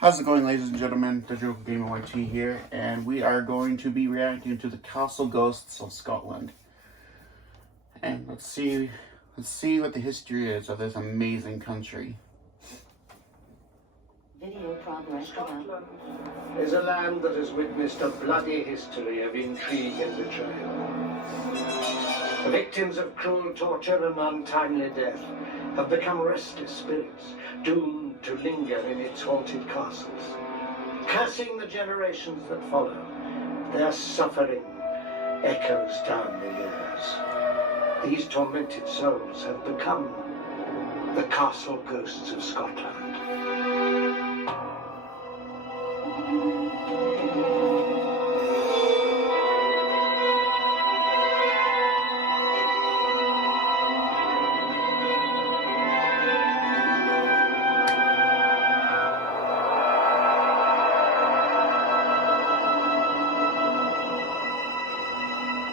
How's it going, ladies and gentlemen? The Joker Gamer YT here, and we are going to be reacting to the Castle Ghosts of Scotland. And let's see what the history is of this amazing country. Video progress. Scotland is a land that has witnessed a bloody history of intrigue and betrayal. The victims of cruel torture and untimely death have become restless spirits, doomed to linger in its haunted castles. Cursing the generations that follow, their suffering echoes down the years. These tormented souls have become the Castle Ghosts of Scotland.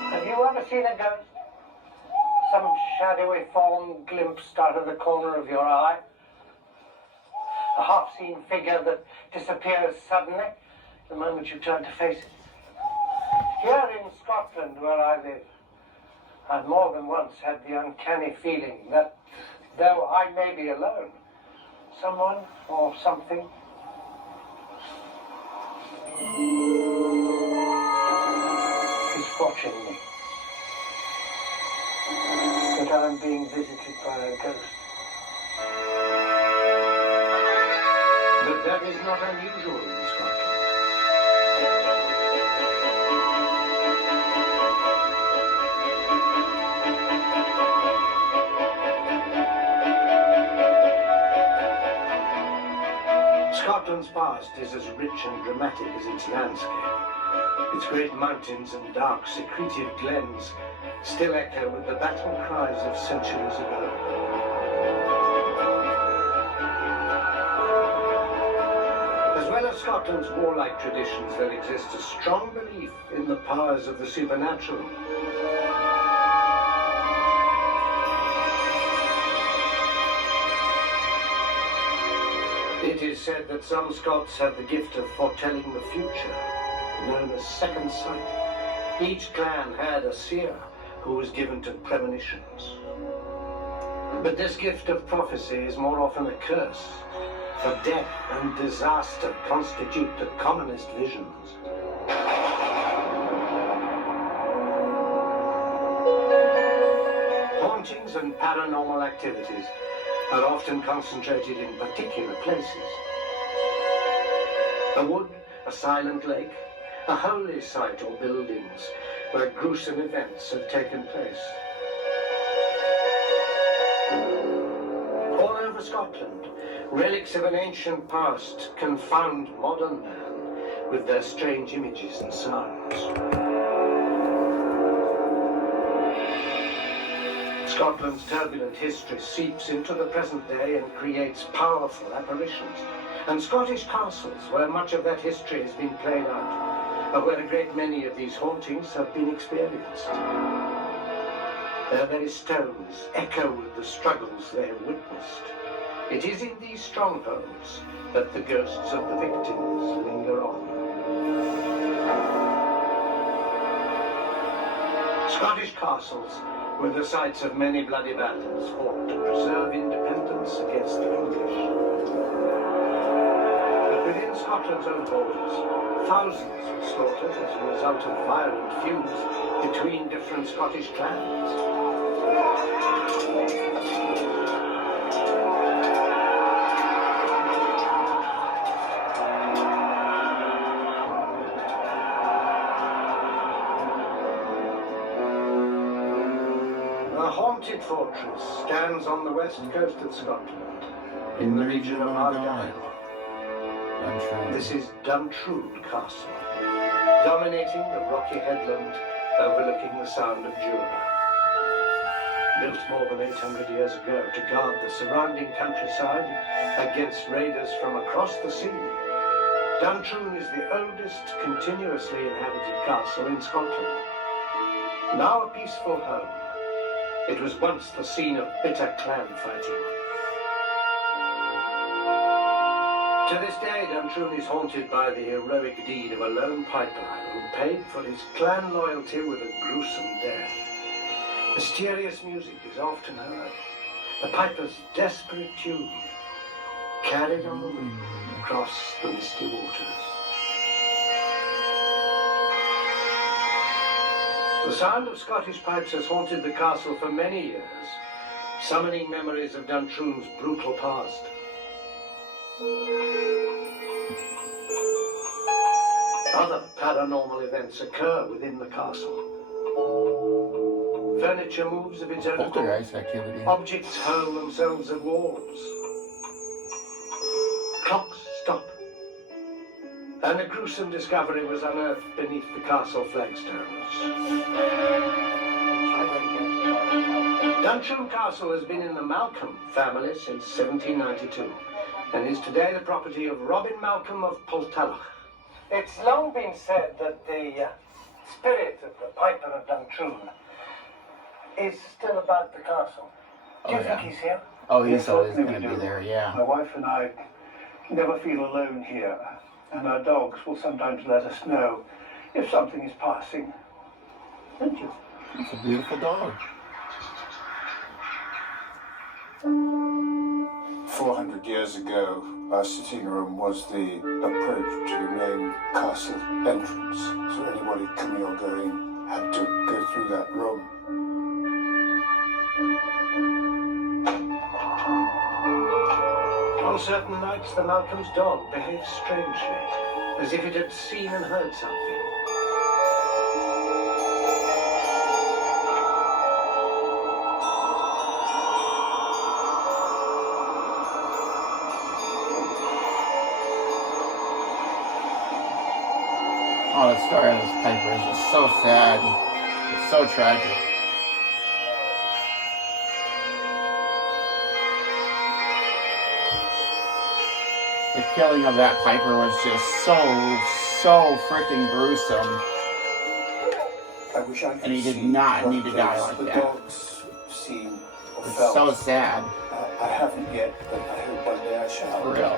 Have you ever seen a ghost? Some shadowy form glimpsed out of the corner of your eye? A half-seen figure that disappears suddenly the moment you turn to face it? Here in Scotland, where I live, I've more than once had the uncanny feeling that, though I may be alone, someone or something is watching me. That I'm being visited by a ghost. But that is not unusual in Scotland. Scotland's past is as rich and dramatic as its landscape. Its great mountains and dark, secretive glens still echo with the battle cries of centuries ago. As well as Scotland's warlike traditions, there exists a strong belief in the powers of the supernatural. It is said that some Scots have the gift of foretelling the future, known as second sight. Each clan had a seer who was given to premonitions. But this gift of prophecy is more often a curse, for death and disaster constitute the commonest visions. Hauntings and paranormal activities are often concentrated in particular places. A wood, a silent lake, a holy site or buildings where gruesome events have taken place. All over Scotland, relics of an ancient past confound modern man with their strange images and sounds. Scotland's turbulent history seeps into the present day and creates powerful apparitions. And Scottish castles, where much of that history has been played out, are where a great many of these hauntings have been experienced. Their very stones echo with the struggles they have witnessed. It is in these strongholds that the ghosts of the victims linger on. Scottish castles were the sites of many bloody battles fought to preserve independence against the English. But within Scotland's own borders, thousands were slaughtered as a result of violent feuds between different Scottish clans. A haunted fortress stands on the west coast of Scotland, in the region of Argyll. This is Duntrude Castle, dominating the rocky headland overlooking the Sound of Jura. Built more than 800 years ago to guard the surrounding countryside against raiders from across the sea, Duntrude is the oldest continuously inhabited castle in Scotland. Now a peaceful home, it was once the scene of bitter clan fighting. To this day, Duntroon is haunted by the heroic deed of a lone piper who paid for his clan loyalty with a gruesome death. Mysterious music is often heard. The piper's desperate tune, carried on the wind across the misty waters. The sound of Scottish pipes has haunted the castle for many years, summoning memories of Duntroon's brutal past. Other paranormal events occur within the castle. Furniture moves of its own accord. Poltergeist activity. Objects hurl themselves at walls. Clocks stop. And a gruesome discovery was unearthed beneath the castle flagstones. Duntroon Castle has been in the Malcolm family since 1792 and is today the property of Robin Malcolm of Poltalloch. It's long been said that the spirit of the Piper of Duntroon is still about the castle. Do you think he's here? Oh, he's Yes, always I think going to we be do. there, yeah. My wife and I never feel alone here, and our dogs will sometimes let us know if something is passing. Don't you? It's a beautiful dog. 400 years ago, our sitting room was the approach to the main castle entrance. So anybody coming or going had to go through that room. On certain nights, the Malcolm's dog behaves strangely, as if it had seen and heard something. Oh, the story of this Piper is just so sad. It's so tragic. The killing of that Piper was just so freaking gruesome. I wish I could And he did see not what need to die like the that. dogs seen or It's felt. so sad, I haven't yet, but I hope one day I shall. for real.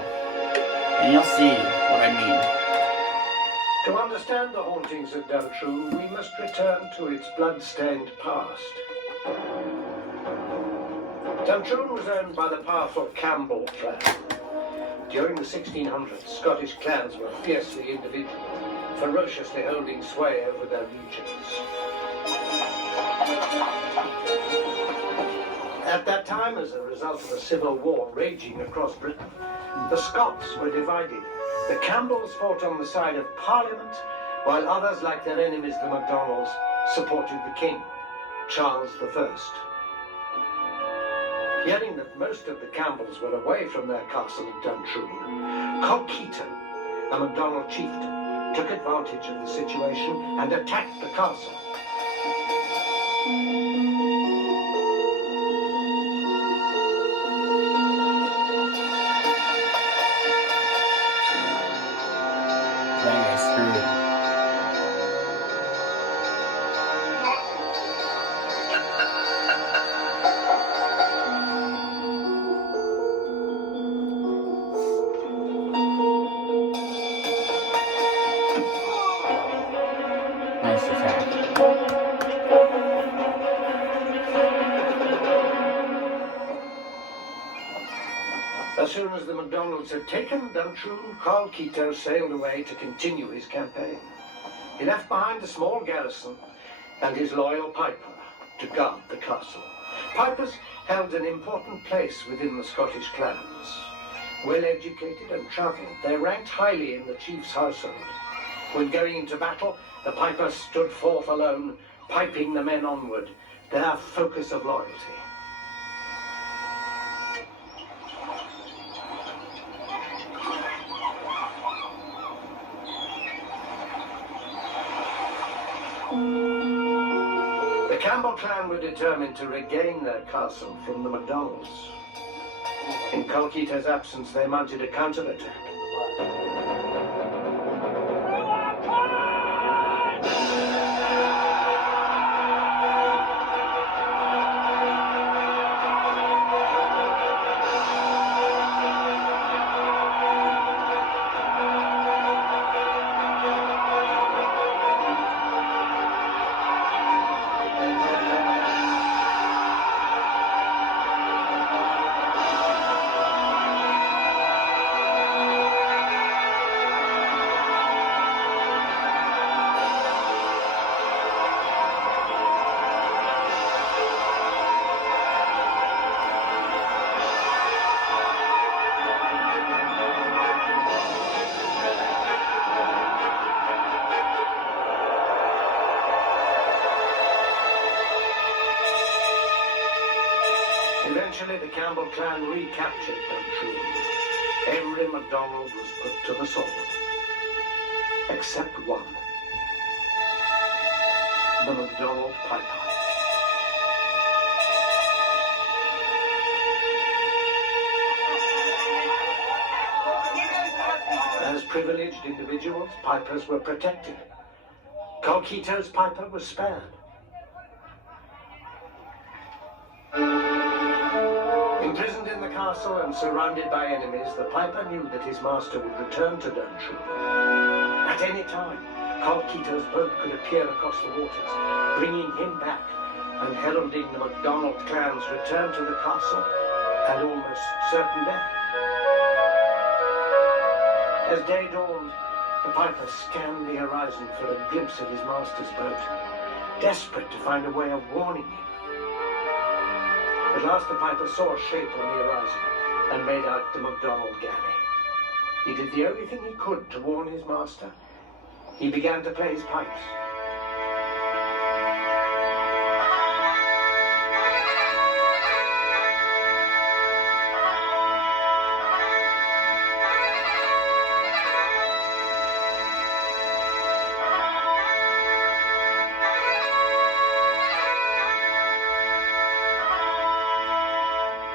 And you'll see what I mean. To understand the hauntings of Duntroon, we must return to its blood-stained past. Duntroon was owned by the powerful Campbell clan. During the 1600s, Scottish clans were fiercely individual, ferociously holding sway over their regions. At that time, as a result of a civil war raging across Britain, the Scots were divided. The Campbells fought on the side of Parliament, while others, like their enemies the MacDonalds, supported the King, Charles I. Hearing that most of the Campbells were away from their castle of Duntroon, Colkitto, a MacDonald chieftain, took advantage of the situation and attacked the castle. Then they screwed it. Nice attack. As soon as the MacDonalds had taken Duntroon, Colkitto sailed away to continue his campaign. He left behind a small garrison and his loyal Piper to guard the castle. Pipers held an important place within the Scottish clans. Well educated and travelled, they ranked highly in the chief's household. When going into battle, the Piper stood forth alone, piping the men onward, their focus of loyalty. The Campbell clan were determined to regain their castle from the MacDonalds. In Colkitto's absence, they mounted a counterattack. Eventually, the Campbell clan recaptured Duntroon. Every MacDonald was put to the sword, except one. The MacDonald Piper. As privileged individuals, pipers were protected. Colkito's piper was spared. Imprisoned in the castle and surrounded by enemies, the piper knew that his master would return to Duntroon. At any time, Colkito's boat could appear across the waters, bringing him back and heralding the MacDonald clan's return to the castle and almost certain death. As day dawned, the piper scanned the horizon for a glimpse of his master's boat, desperate to find a way of warning him. At last the piper saw a shape on the horizon and made out the MacDonald galley. He did the only thing he could to warn his master. He began to play his pipes.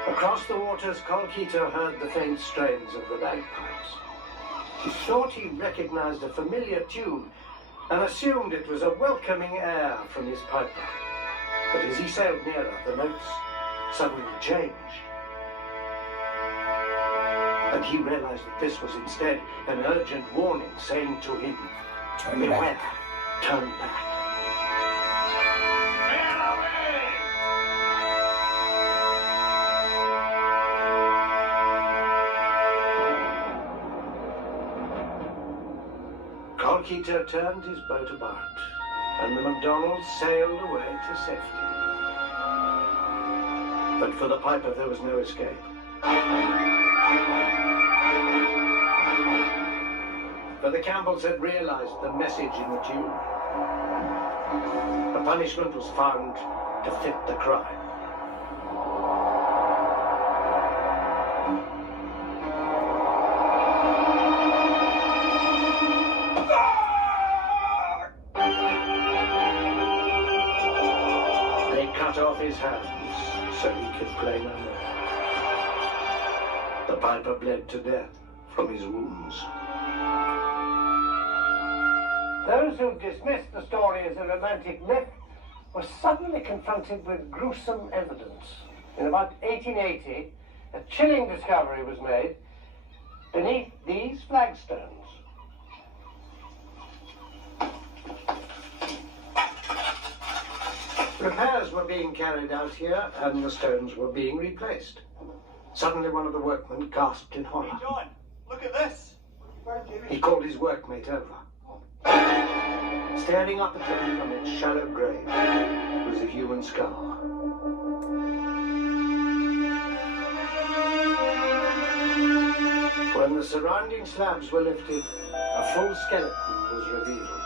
Across the waters, Colkito heard the faint strains of the bagpipes. He thought he recognized a familiar tune and assumed it was a welcoming air from his piper. But as he sailed nearer, the notes suddenly changed. And he realized that this was instead an urgent warning saying to him, "Beware, turn back." Colkito turned his boat about, and the MacDonalds sailed away to safety. But for the piper, there was no escape. For the Campbells had realized the message in the tune. The punishment was found to fit the crime. Off his hands so he could play no more. The piper bled to death from his wounds. Those who dismissed the story as a romantic myth were suddenly confronted with gruesome evidence. In about 1880, a chilling discovery was made beneath these flagstones. Repairs were being carried out here, and the stones were being replaced. Suddenly one of the workmen gasped in horror. Hey John, look at this! He called his workmate over. Staring up at him from its shallow grave was a human skull. When the surrounding slabs were lifted, a full skeleton was revealed.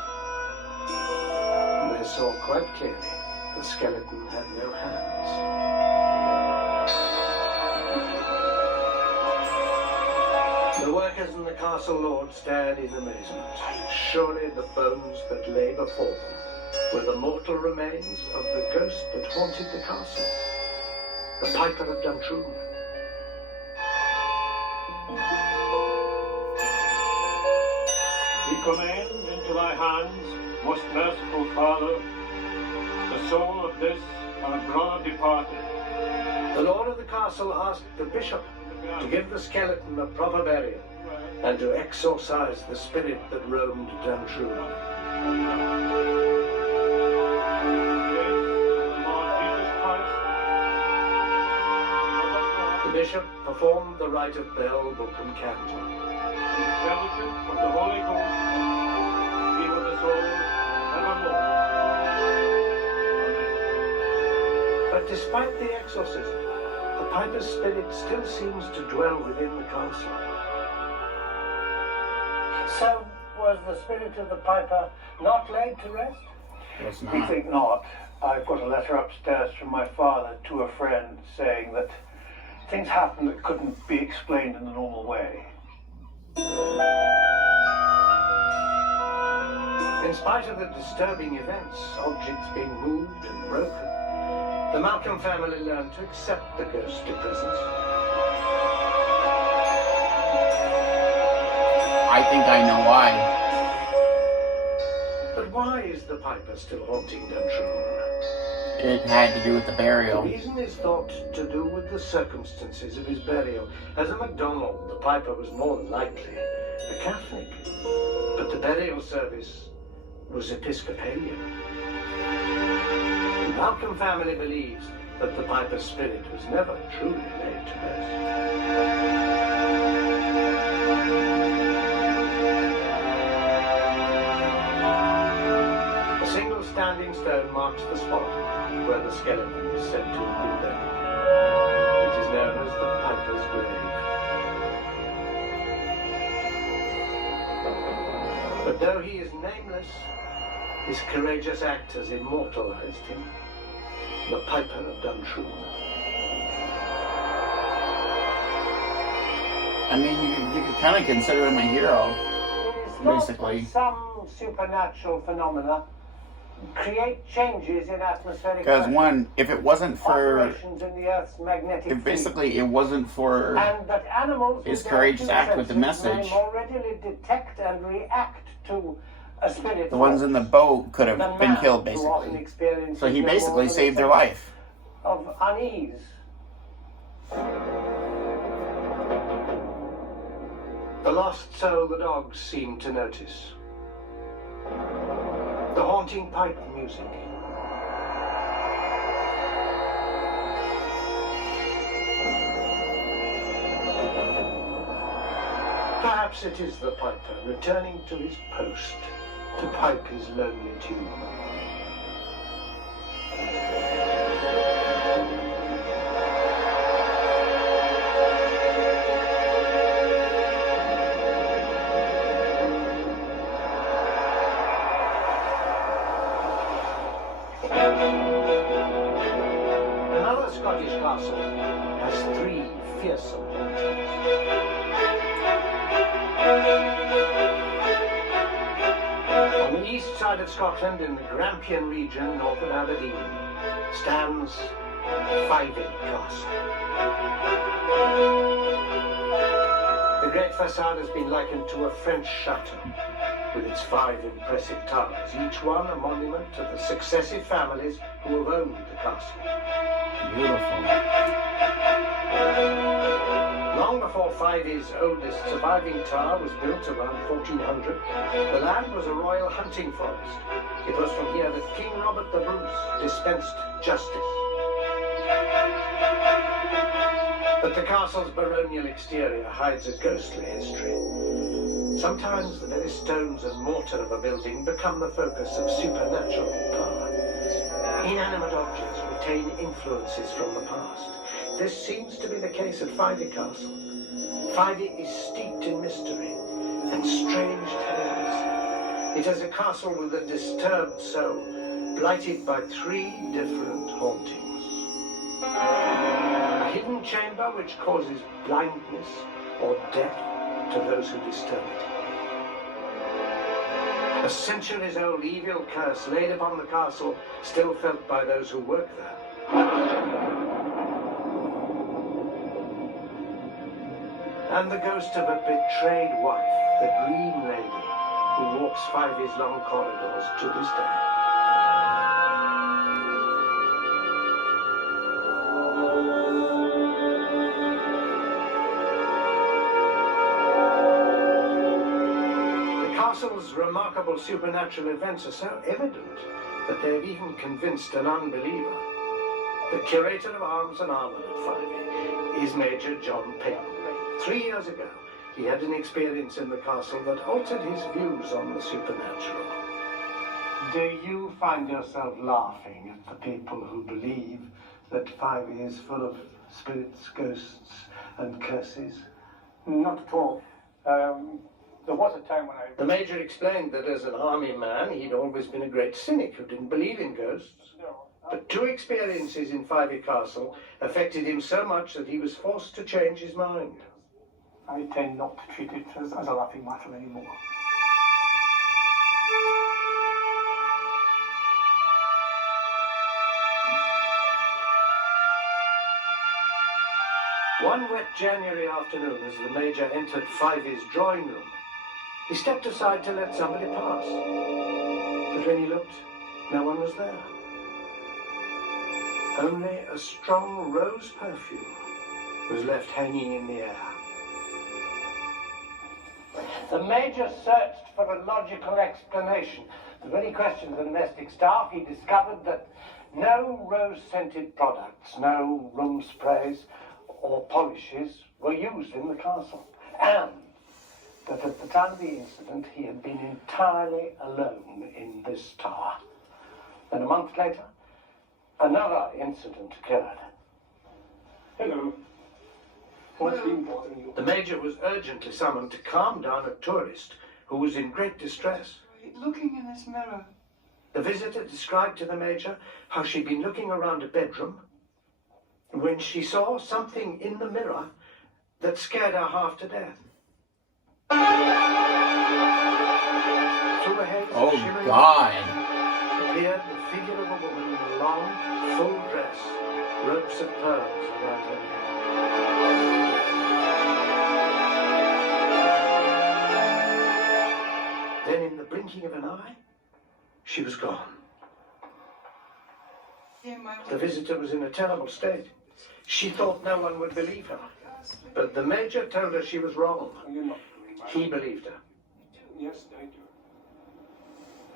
And they saw quite clearly the skeleton had no hands. The workers and the castle lord stared in amazement. Surely the bones that lay before them were the mortal remains of the ghost that haunted the castle, the Piper of Duntroon. We commend into thy hands, most merciful Father, the soul of this our brother departed. The lord of the castle asked the bishop to give the skeleton a proper burial and to exorcise the spirit that roamed Duntroon. The bishop performed the rite of bell, book and cantor. Fellowship of the Holy Ghost, be with us all evermore. But despite the exorcism, the Piper's spirit still seems to dwell within the castle. So, was the spirit of the Piper not laid to rest? It's We not. think not. I've got a letter upstairs from my father to a friend saying that Things happen that couldn't be explained in the normal way. In spite of the disturbing events, objects being moved and broken, the Malcolm family learned to accept the ghostly presence. I think I know why. But why is the Piper still haunting Duntroon? It had to do with the The burial. reason is thought to do with the circumstances of his burial. As a MacDonald, the Piper was more than likely a Catholic, but the burial service was Episcopalian. The Malcolm family believes that the Piper's spirit was never truly laid to rest. A single standing stone marks the spot where the skeleton is said to have been buried. It is known as the Piper's Grave. But though he is nameless, his courageous act has immortalized him, the Piper of Duntroon. I mean, you could kind of consider him a hero. It is thought Basically. that some supernatural phenomena create changes in atmospheric Because pressure, one, if it wasn't for, alterations in the Earth's magnetic if field, basically it wasn't for, and that animals his with their courageous two act with the senses may message, more readily detect and react to a spirit. the ones in the boat could have than been man, killed, who often basically. experiences So he no more basically than a saved their sense life. of unease. The lost soul the dogs seem to notice. The haunting pipe music. Perhaps it is the Piper returning to his post to pipe his lonely tune. Another Scottish castle has 3 fearsome hauntings. On the east side of Scotland, in the Grampian region north of Aberdeen, stands Fyvie Castle. The great facade has been likened to a French chateau, with its 5 impressive towers, each one a monument to the successive families who have owned the castle. Beautiful. Long before Fyvie's oldest surviving tower was built around 1400, the land was a royal hunting forest. It was from here that King Robert the Bruce dispensed justice. But the castle's baronial exterior hides a ghostly history. Sometimes the very stones and mortar of a building become the focus of supernatural power. Inanimate objects retain influences from the past. This seems to be the case at Fyvie Castle. Fyvie is steeped in mystery and strange tales. It is a castle with a disturbed soul, blighted by 3 different hauntings. A hidden chamber which causes blindness or death to those who disturb it. A centuries-old evil curse laid upon the castle, still felt by those who work there. And the ghost of a betrayed wife, the Green Lady, who walks Fyvie's long corridors to this day. The castle's remarkable supernatural events are so evident that they have even convinced an unbeliever. The curator of arms and armour at Fyvie is Major John Payne. 3 years ago, he had an experience in the castle that altered his views on the supernatural. Do you find yourself laughing at the people who believe that Fyvie is full of spirits, ghosts, and curses? Not at all. There was a time when The Major explained that as an army man, he'd always been a great cynic who didn't believe in ghosts. No, But 2 experiences in Fyvie Castle affected him so much that he was forced to change his mind. I tend not to treat it as a laughing matter anymore. One wet January afternoon, as the Major entered Fyvie's drawing room, he stepped aside to let somebody pass. But when he looked, no one was there. Only a strong rose perfume was left hanging in the air. The Major searched for a logical explanation. But when he questioned the domestic staff, he discovered that no rose-scented products, no room sprays or polishes were used in the castle. And that at the time of the incident, he had been entirely alone in this tower. Then a month later, another incident occurred. Hello. What's been bothering you? The Major was urgently summoned to calm down a tourist who was in great distress. Looking in this mirror. The visitor described to the Major how she'd been looking around a bedroom when she saw something in the mirror that scared her half to death. Through a haze of shimmering God. appeared the figure of a woman in a long, full dress, ropes of pearls around her neck. Then, in the blinking of an eye, she was gone. The visitor was in a terrible state. She thought no one would believe her. But the Major told her she was wrong. You're not doing much. He believed her. Yes, I do.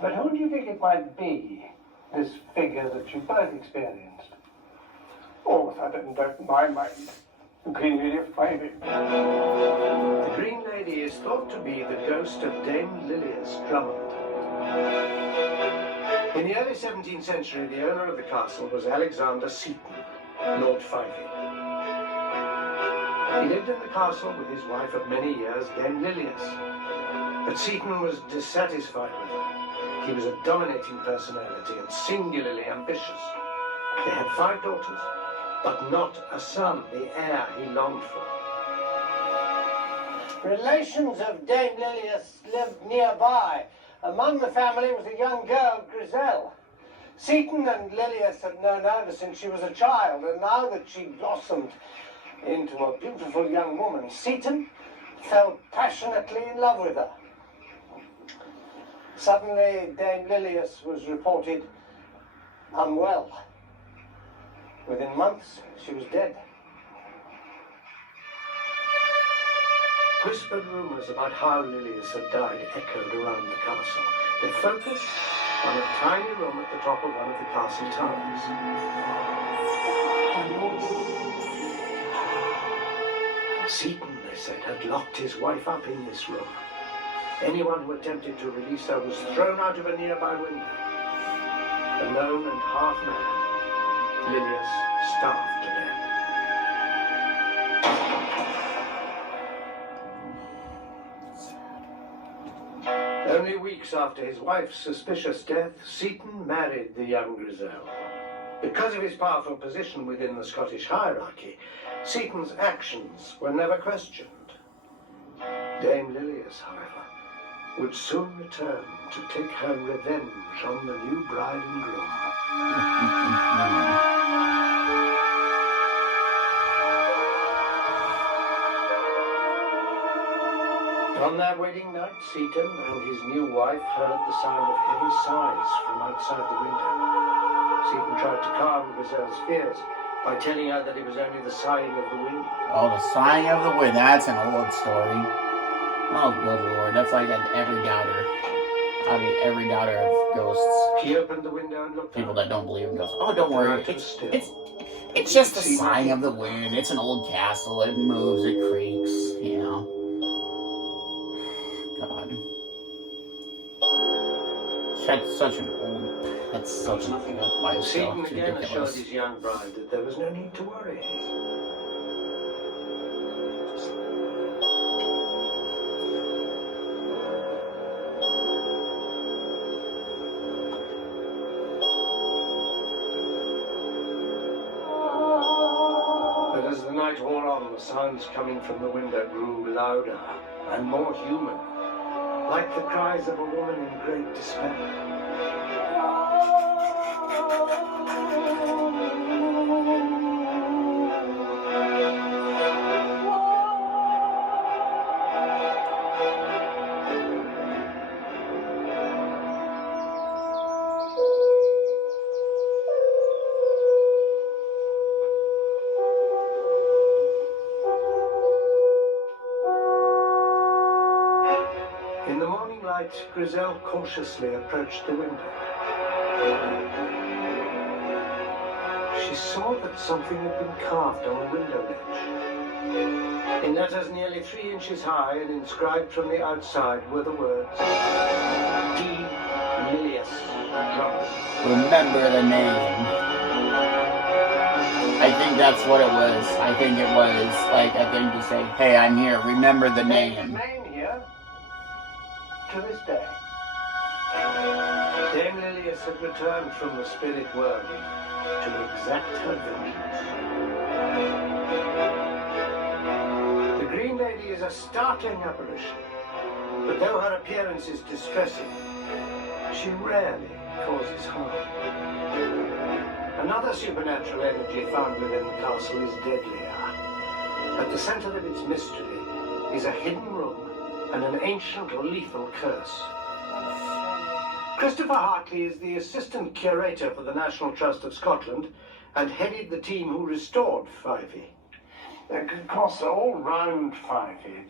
But who do you think it might be, this figure that you both experienced? Oh, without any doubt in my mind, the Green Lady of Fyvie. The Green Lady is thought to be the ghost of Dame Lilias Drummond. In the early 17th century, the owner of the castle was Alexander Seton, Lord Fyvie. He lived in the castle with his wife of many years, Dame Lilias. But Seton was dissatisfied with her. He was a dominating personality and singularly ambitious. They had 5 daughters, but not a son, the heir he longed for. Relations of Dame Lilias lived nearby. Among the family was a young girl, Griselle. Seton and Lilias had known her ever since she was a child, and now that she blossomed into a beautiful young woman, Seton fell passionately in love with her. Suddenly, Dame Lilias was reported unwell. Within months, she was dead. Whispered rumours about how Lilias had died echoed around the castle. They focused on a tiny room at the top of one of the castle towers. Seton, they said, had locked his wife up in this room. Anyone who attempted to release her was thrown out of a nearby window. Alone and half-mad, Lilias starved to death. Only weeks after his wife's suspicious death, Seton married the young Griselle. Because of his powerful position within the Scottish hierarchy, Seton's actions were never questioned. Dame Lilias, however, would soon return to take her revenge on the new bride and groom. On their wedding night, Seton and his new wife heard the sound of heavy sighs from outside the window. Seton tried to calm Griselle's fears by telling her that it was only the sighing of the wind. Oh, the sighing of the wind. That's an old story. Oh, good lord. That's like every doubter. I mean, every doubter of ghosts. He opened the window and looked People out. that don't believe in ghosts. Oh, don't worry. It's just the sighing of the wind. It's an old castle. It moves. It creaks. You know. God. That's such an old. That's such an old milestone. Seton It's again assured ridiculous. his young bride that there was no need to worry. wore on, the sounds coming from the window grew louder and more human, like the cries of a woman in great despair. In the morning light, Griselle cautiously approached the window. She saw that something had been carved on the window ledge. In letters nearly 3 inches high and inscribed from the outside were the words, D. Lilius Drummond. Remember the name. I think that's what it was. I think it was like a thing to say, hey, I'm here, remember the They name. remain here to this day. Dame Lilius had returned from the spirit world to exact her vengeance. The Green Lady is a startling apparition, but though her appearance is distressing, she rarely causes harm. Another supernatural energy found within the castle is deadlier. At the center of its mystery is a hidden room and an ancient lethal curse. Christopher Hartley is the assistant curator for the National Trust of Scotland and headed the team who restored Fyvie. Of course, all round Fyvie,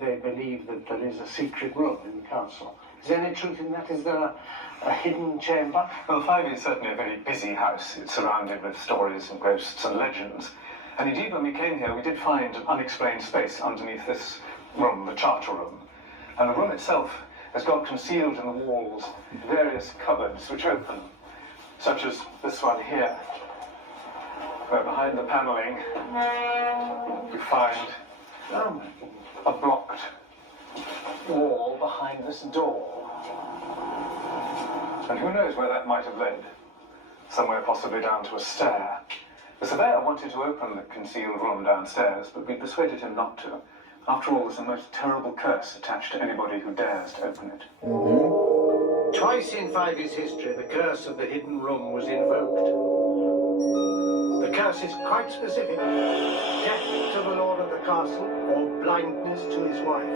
they believe that there is a secret room in the castle. Is there any truth in that? Is there a hidden chamber? Well, Fyvie is certainly a very busy house. It's surrounded with stories and ghosts and legends. And indeed, when we came here, we did find an unexplained space underneath this room, the Charter Room. And the room itself has got concealed in the walls various cupboards which open, such as this one here, where behind the panelling we find a blocked wall behind this door. And who knows where that might have led? Somewhere possibly down to a stair. The surveyor wanted to open the concealed room downstairs, but we persuaded him not to. After all, there's a most terrible curse attached to anybody who dares to open it. Twice in Fyvie's history, the curse of the hidden room was invoked. The curse is quite specific. Death to the lord of the castle, or blindness to his wife,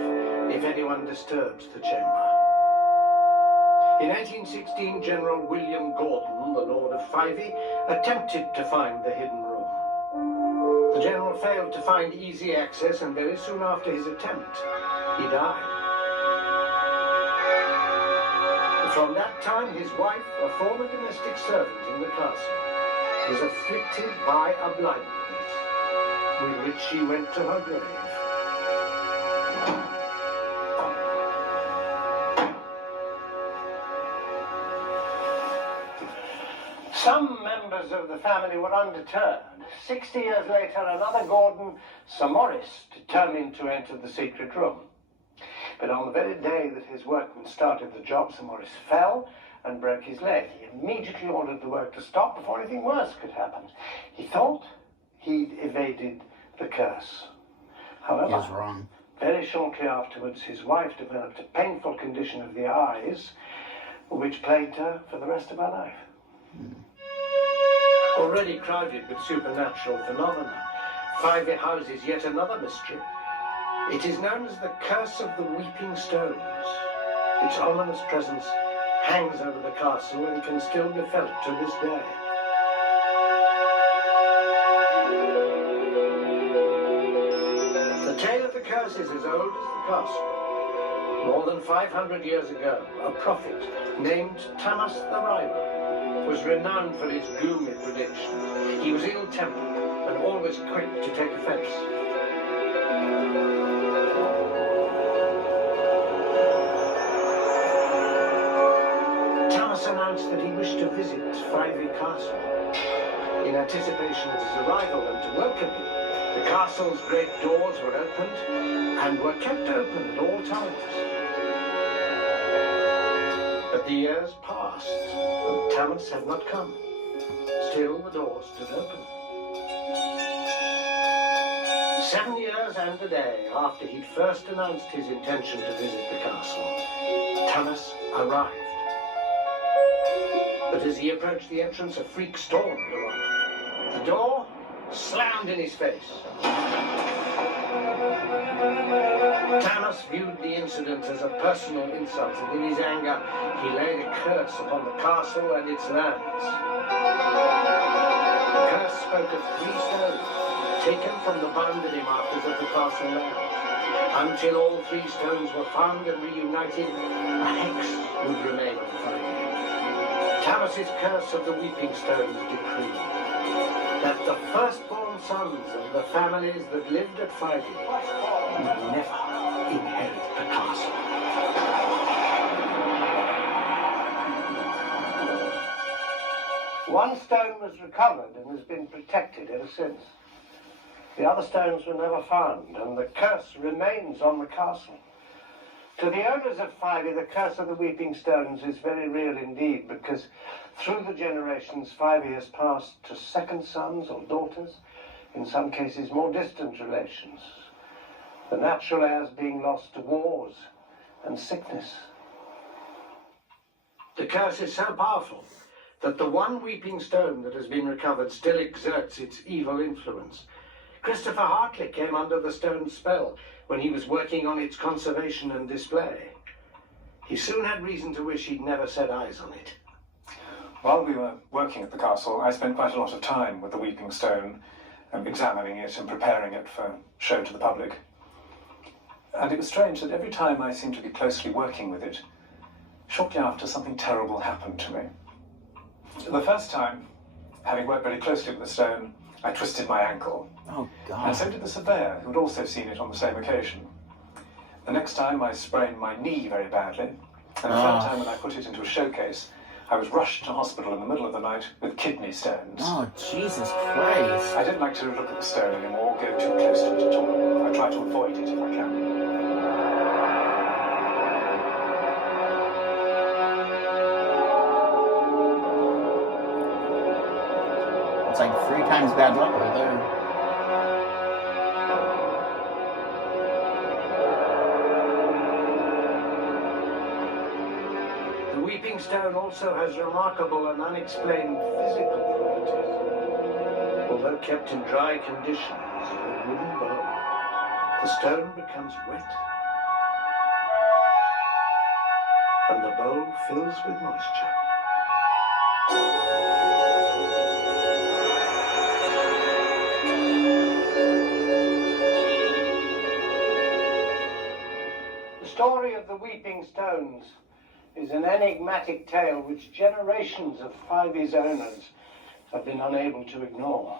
if anyone disturbs the chamber. In 1816, General William Gordon, the Lord of Fyvie, attempted to find the hidden room. The general failed to find easy access, and very soon after his attempt, he died. From that time, his wife, a former domestic servant in the castle, was afflicted by a blindness, with which she went to her grave. Some members of the family were undeterred. 60 years later, another Gordon, Sir Maurice, determined to enter the secret room. But on the very day that his workmen started the job, Sir Maurice fell and broke his leg. He immediately ordered the work to stop before anything worse could happen. He thought he'd evaded the curse. However, He was wrong. very shortly afterwards, his wife developed a painful condition of the eyes, which plagued her for the rest of her life. Already crowded with supernatural phenomena, Fyvie houses yet another mystery. It is known as the Curse of the Weeping Stones. Its ominous presence hangs over the castle and can still be felt to this day. The tale of the curse is as old as the castle. More than 500 years ago, a prophet named Tamas the Rhymer was renowned for his gloomy predictions. He was ill-tempered and always quick to take offense. Tamas announced that he wished to visit Fyvie Castle. In anticipation of his arrival and to welcome him, the castle's great doors were opened and were kept open at all times. But the years passed, and Tamas had not come. Still, the doors stood open. 7 years and a day after he'd first announced his intention to visit the castle, Thomas arrived. But as he approached the entrance, a freak storm blew up. The door slammed in his face. Thomas viewed the incident as a personal insult, and in his anger, he laid a curse upon the castle and its lands. The curse spoke of 3 stones, taken from the boundary markers of the castle land. Until all 3 stones were found and reunited, a hex would remain on Friday. Thomas's curse of the Weeping Stones decreed that the firstborn sons of the families that lived at Friday would never inherit the castle. One stone was recovered and has been protected ever since. The other stones were never found, and the curse remains on the castle. To the owners of Fyvie, the curse of the Weeping Stones is very real indeed, because through the generations, Fyvie has passed to second sons or daughters, in some cases more distant relations. The natural heirs being lost to wars and sickness. The curse is so powerful that the one Weeping Stone that has been recovered still exerts its evil influence. Christopher Hartley came under the stone's spell when he was working on its conservation and display. He soon had reason to wish he'd never set eyes on it. While we were working at the castle, I spent quite a lot of time with the Weeping Stone, examining it and preparing it for show to the public. And it was strange that every time I seemed to be closely working with it, shortly after, something terrible happened to me. The first time, having worked very closely with the stone, I twisted my ankle. Oh, God. And so did the surveyor, who'd also seen it on the same occasion. The next time, I sprained my knee very badly. And the third time, when I put it into a showcase, I was rushed to hospital in the middle of the night with kidney stones. Oh, Jesus Christ. I didn't like to look at the stone anymore, or go too close to it at all. I try to avoid it if I can. It's like 3 times bad luck right there. The Weeping Stone also has remarkable and unexplained physical properties. Although kept in dry conditions in a wooden bowl, the stone becomes wet, and the bowl fills with moisture. The story of the Weeping Stones is an enigmatic tale which generations of Fyvie's owners have been unable to ignore.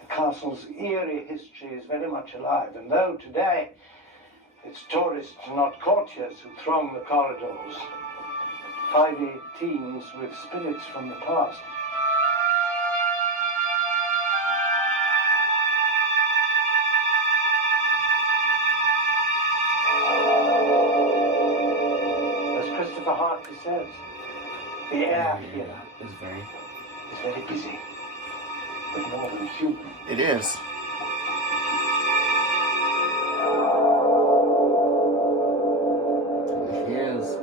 The castle's eerie history is very much alive, and though today it's tourists, not courtiers, who throng the corridors, Fyvie teems with spirits from the past. Christopher Hartley says, the air here is very busy, but more than human. It is. It is.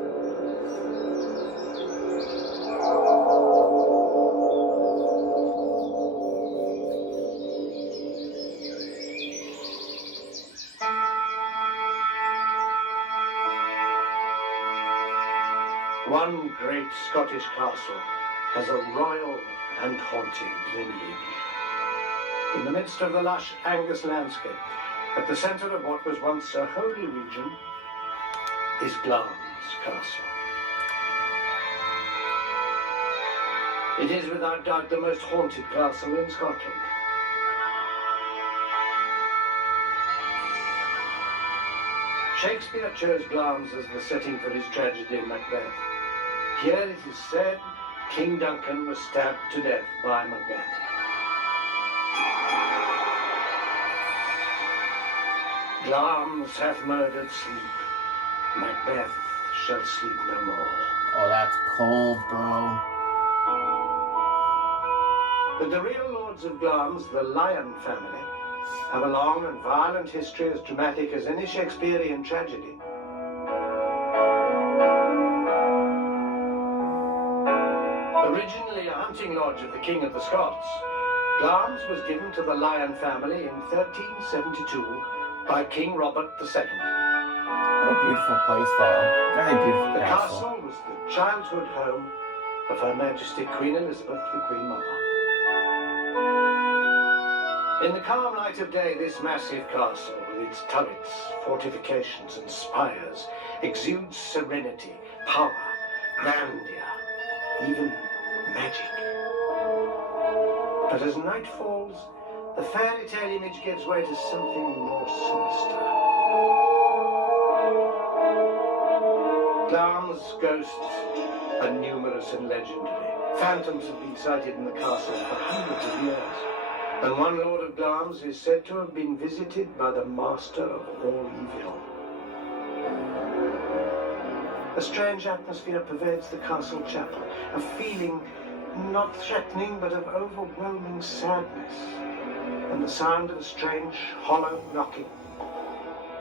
One great Scottish castle has a royal and haunting lineage. In the midst of the lush Angus landscape, at the centre of what was once a holy region, is Glamis Castle. It is without doubt the most haunted castle in Scotland. Shakespeare chose Glamis as the setting for his tragedy Macbeth. Here it is said King Duncan was stabbed to death by Macbeth. Glamis hath murdered sleep. Macbeth shall sleep no more. Oh, that's cold, bro. But the real lords of Glamis, the Lyon family, have a long and violent history as dramatic as any Shakespearean tragedy. Originally a hunting lodge of the King of the Scots, Glamis was given to the Lyon family in 1372 by King Robert II. What a beautiful place, though. Very beautiful The castle. castle was the childhood home of Her Majesty Queen Elizabeth, the Queen Mother. In the calm light of day, this massive castle, with its turrets, fortifications and spires, exudes serenity, power, grandeur, even magic. But as night falls, the fairy tale image gives way to something more sinister. Glamis ghosts are numerous and legendary. Phantoms have been sighted in the castle for hundreds of years, and one Lord of Glamis is said to have been visited by the master of all evil. A strange atmosphere pervades the castle chapel, a feeling not threatening but of overwhelming sadness, and the sound of a strange, hollow knocking.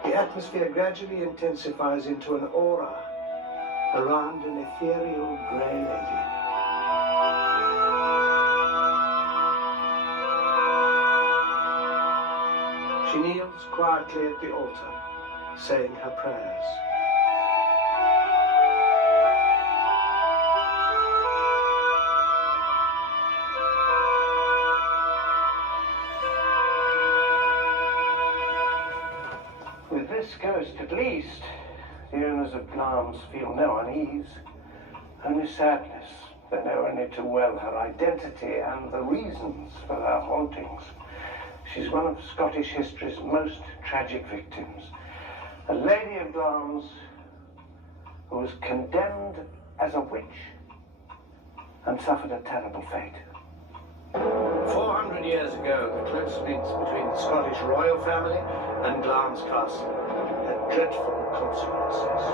The atmosphere gradually intensifies into an aura around an ethereal grey lady. She kneels quietly at the altar, saying her prayers. With this ghost, at least, the owners of Glamis feel no unease, only sadness. They know only too well her identity and the reasons for her hauntings. She's one of Scottish history's most tragic victims, a lady of Glamis who was condemned as a witch and suffered a terrible fate. 400 years ago, the close links between the Scottish royal family and Glamis Castle had dreadful consequences.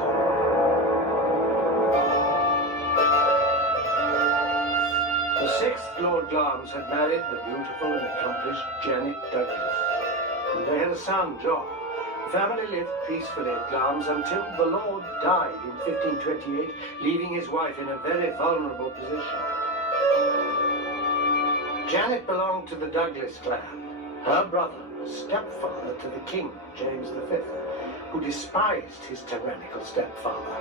The sixth Lord Glamis had married the beautiful and accomplished Janet Douglas, and they had a son, John. The family lived peacefully at Glamis until the Lord died in 1528, leaving his wife in a very vulnerable position. Janet belonged to the Douglas clan. Her brother was stepfather to the king, James V, who despised his tyrannical stepfather.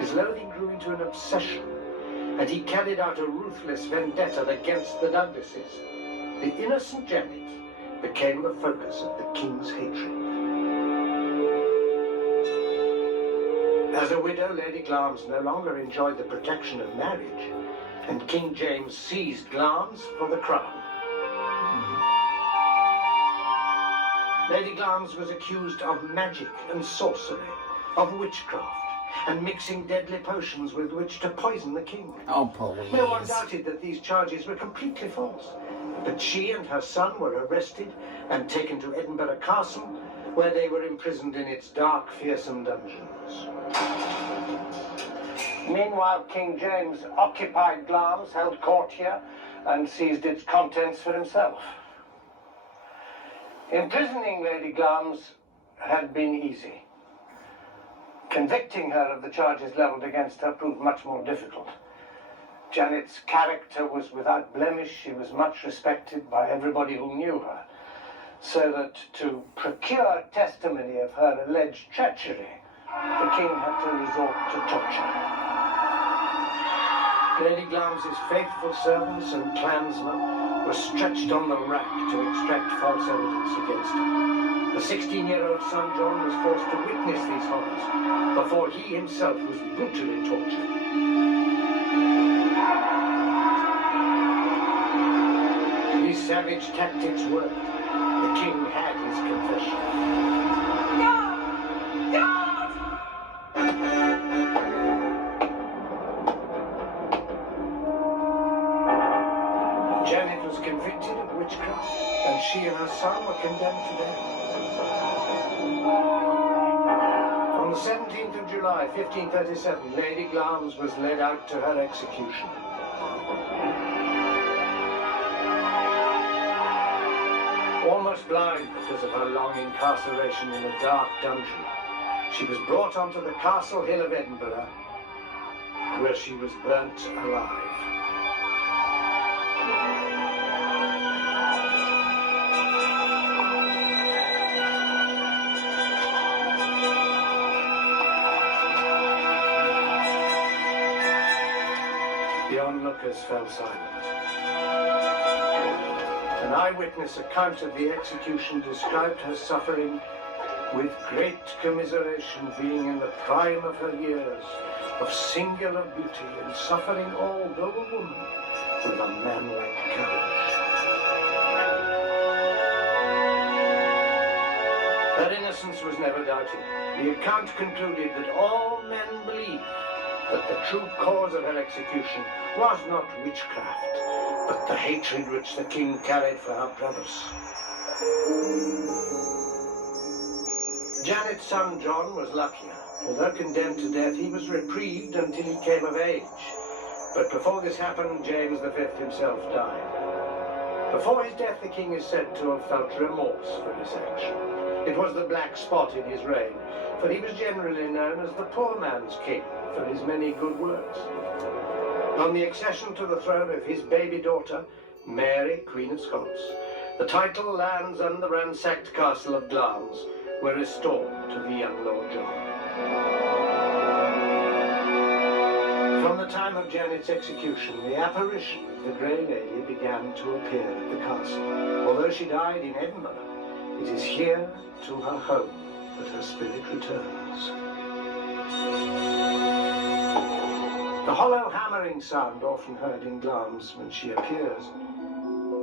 His loathing grew into an obsession, and he carried out a ruthless vendetta against the Douglases. The innocent Janet became the focus of the king's hatred. As a widow, Lady Glamis no longer enjoyed the protection of marriage, and King James seized Glamis for the crown. Lady Glamis was accused of magic and sorcery, of witchcraft, and mixing deadly potions with which to poison the king. Oh, please. No one doubted that these charges were completely false, but she and her son were arrested and taken to Edinburgh Castle, where they were imprisoned in its dark, fearsome dungeons. Meanwhile, King James occupied Glamis, held court here, and seized its contents for himself. Imprisoning Lady Glamis had been easy. Convicting her of the charges levelled against her proved much more difficult. Janet's character was without blemish. She was much respected by everybody who knew her, so that to procure testimony of her alleged treachery, the king had to resort to torture. Lady Glamis' faithful servants and clansmen were stretched on the rack to extract false evidence against her. The 16-year-old son John was forced to witness these horrors before he himself was brutally tortured. These savage tactics worked. The king had his confession. Janet was convicted of witchcraft, and she and her son were condemned to death. On the 17th of July, 1537, Lady Glamis was led out to her execution. Almost blind because of her long incarceration in a dark dungeon, she was brought onto the Castle Hill of Edinburgh, where she was burnt alive. The onlookers fell silent. An eyewitness account of the execution described her suffering with great commiseration, being in the prime of her years, of singular beauty, and suffering all, though a woman, with a manlike courage. Her innocence was never doubted. The account concluded that all men believed that the true cause of her execution was not witchcraft, but the hatred which the king carried for her brothers. Janet's son John was luckier. Although condemned to death, he was reprieved until he came of age. But before this happened, James V himself died. Before his death, the king is said to have felt remorse for his action. It was the black spot in his reign, for he was generally known as the poor man's king for his many good works. On the accession to the throne of his baby daughter, Mary, Queen of Scots, the title, lands, and the ransacked castle of Glamis were restored to the young Lord John. From the time of Janet's execution, the apparition of the Grey Lady began to appear at the castle. Although she died in Edinburgh, it is here, to her home, that her spirit returns. The hollow hammering sound often heard in Glamis when she appears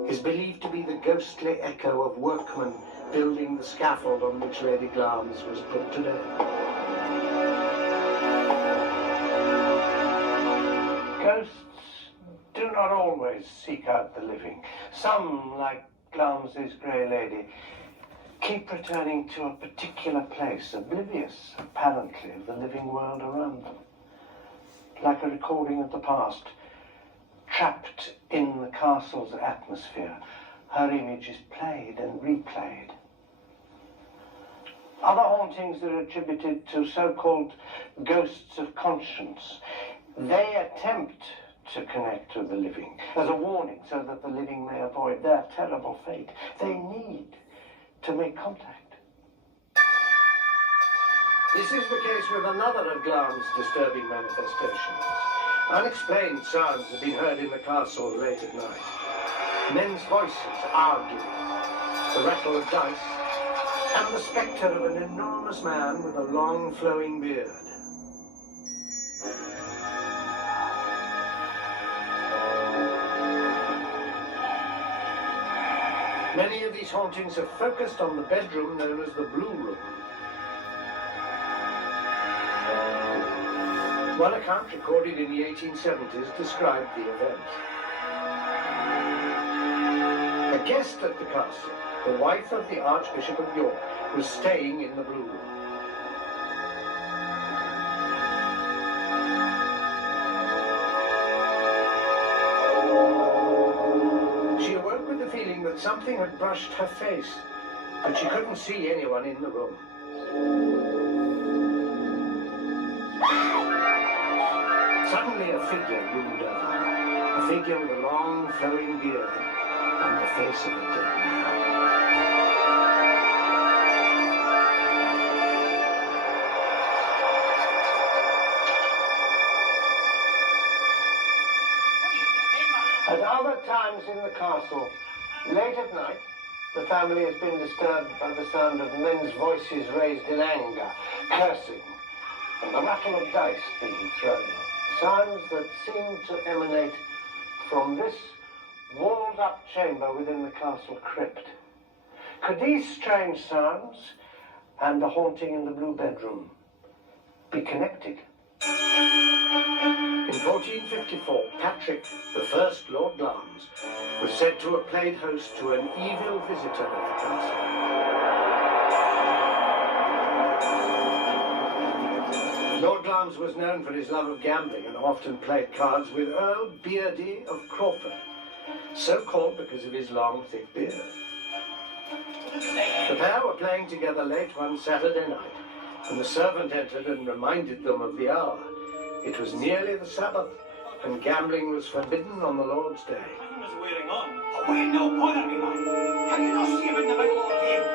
is believed to be the ghostly echo of workmen building the scaffold on which Lady Glamis was put to death. Ghosts do not always seek out the living. Some, like Glamis's Grey Lady, keep returning to a particular place, oblivious, apparently, of the living world around them. Like a recording of the past, trapped in the castle's atmosphere, her image is played and replayed. Other hauntings are attributed to so-called ghosts of conscience. They attempt to connect with the living as a warning so that the living may avoid their terrible fate. They need to make contact. This is the case with another of Glamis' disturbing manifestations. Unexplained sounds have been heard in the castle late at night. Men's voices arguing, the rattle of dice, and the spectre of an enormous man with a long flowing beard. Many of these hauntings have focused on the bedroom known as the Blue Room. One account recorded in the 1870s described the event. A guest at the castle, the wife of the Archbishop of York, was staying in the Blue Room. She awoke with the feeling that something had brushed her face, but she couldn't see anyone in the room. Suddenly a figure loomed over her, a figure with a long flowing beard and the face of a dead man. At other times in the castle, late at night, the family has been disturbed by the sound of men's voices raised in anger, cursing, and the rattle of dice being thrown. Sounds that seem to emanate from this walled-up chamber within the castle crypt. Could these strange sounds and the haunting in the Blue Bedroom be connected? In 1454, Patrick, the first Lord Glamis, was said to have played host to an evil visitor at the castle. Lord Glamis was known for his love of gambling and often played cards with Earl Beardy of Crawford, so called because of his long, thick beard. The pair were playing together late one Saturday night, and the servant entered and reminded them of the hour. It was nearly the Sabbath, and gambling was forbidden on the Lord's Day. Was wearing on. Oh, wait, no bother me, man. Can you not see him in the middle of the game?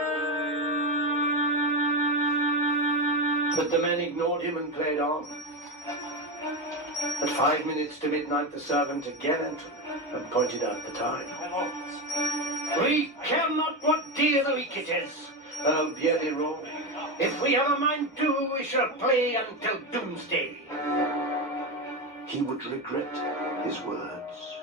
But the men ignored him and played on. At 5 minutes to midnight, the servant again entered and pointed out the time. We care not what day of the week it is, Earl Beardy roared. If we have a mind to, we shall play until doomsday. He would regret his words.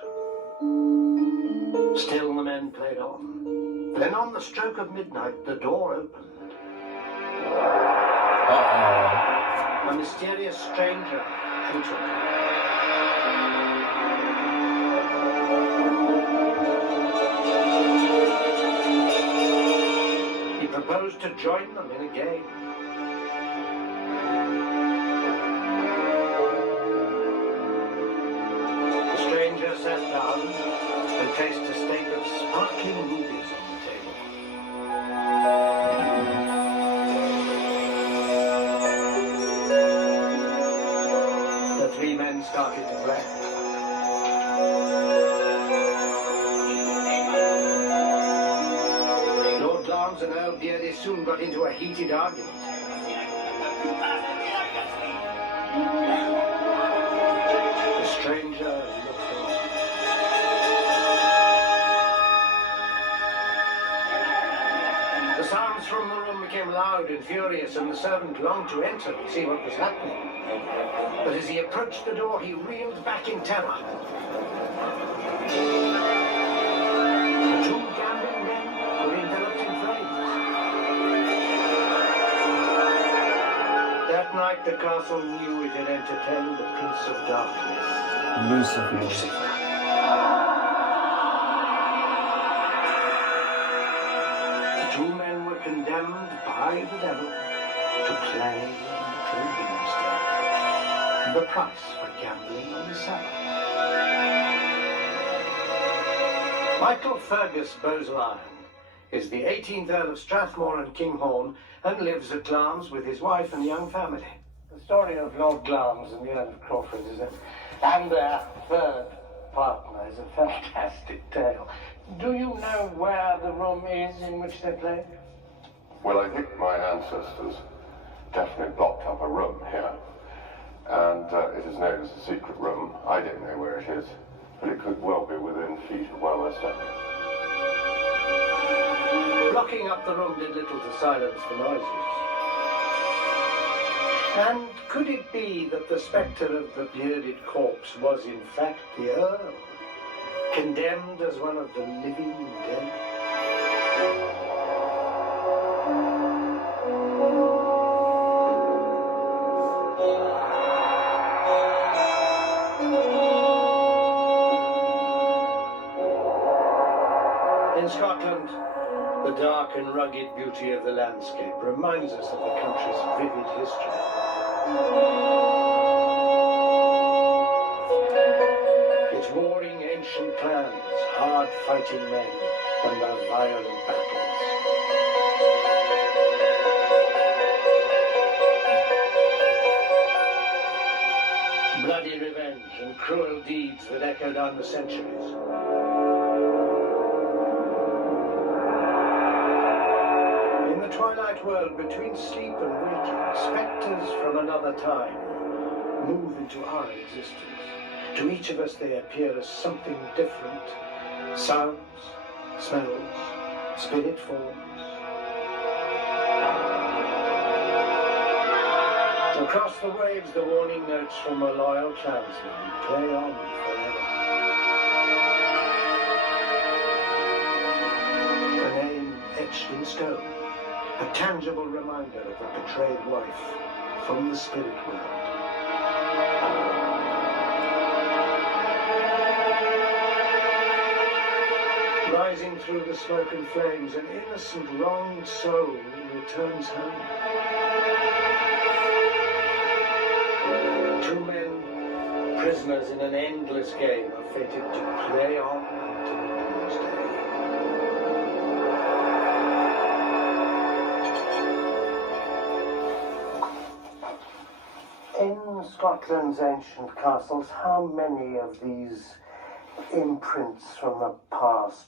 Still the men played on. Then on the stroke of midnight, the door opened. Uh-oh. A mysterious stranger entered. He proposed to join them in a game. The stranger sat down and placed a stake of sparkling rubies on the table. The three men started to play. Lord Glamis and Earl Beardy soon got into a heated argument. The stranger looked on. The sounds from the room became loud and furious, and the servant longed to enter and see what was happening. But as he approached the door, he reeled back in terror. The two gambling men were enveloped in flames. That night, the castle knew it had entertained the Prince of Darkness, Lucifer. The two men were condemned by the devil to play until doomsday. The price for gambling on the Sabbath. Michael Fergus Bowes-Lyon is the 18th Earl of Strathmore and Kinghorn and lives at Glamis with his wife and young family. The story of Lord Glamis and the Earl of Crawford and their third partner is a fantastic tale. Do you know where the room is in which they played? Well, I think my ancestors definitely blocked up a room here. And it is known as a secret room. I don't know where it is, but it could well be within feet of where we're standing. Blocking up the room did little to silence the noises. And could it be that the spectre of the bearded corpse was in fact the Earl, condemned as one of the living dead? In Scotland, the dark and rugged beauty of the landscape reminds us of the country's vivid history. Its warring ancient clans, hard-fighting men, and their violent battles. Bloody revenge and cruel deeds that echo down the centuries. In the twilight world, between sleep and waking, spectres from another time move into our existence. To each of us they appear as something different. Sounds, smells, spirit forms. Across the waves, the warning notes from a loyal clansman play on forever. A name etched in stone. A tangible reminder of a betrayed wife from the spirit world. Rising through the smoke and flames, an innocent, wronged soul returns home. Two men, prisoners in an endless game, are fated to play on until doomsday. In Scotland's ancient castles, how many of these imprints from the past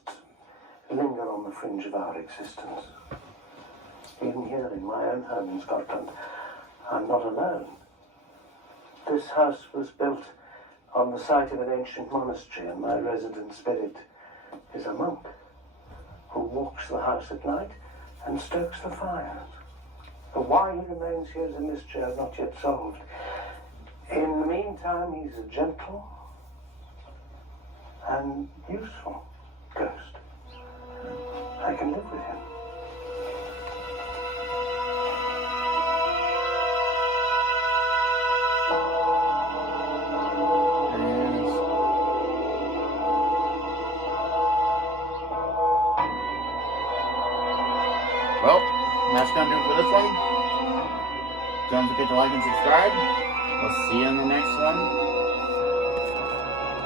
linger on the fringe of our existence? Even here in my own home in Scotland, I'm not alone. This house was built on the site of an ancient monastery, and my resident spirit is a monk who walks the house at night and stokes the fires. But why he remains here is a mystery I've not yet solved. In the meantime, he's a gentle and useful ghost. I can live with him. Well, that's gonna do it for this one. Don't forget to like and subscribe. We'll see you in the next one.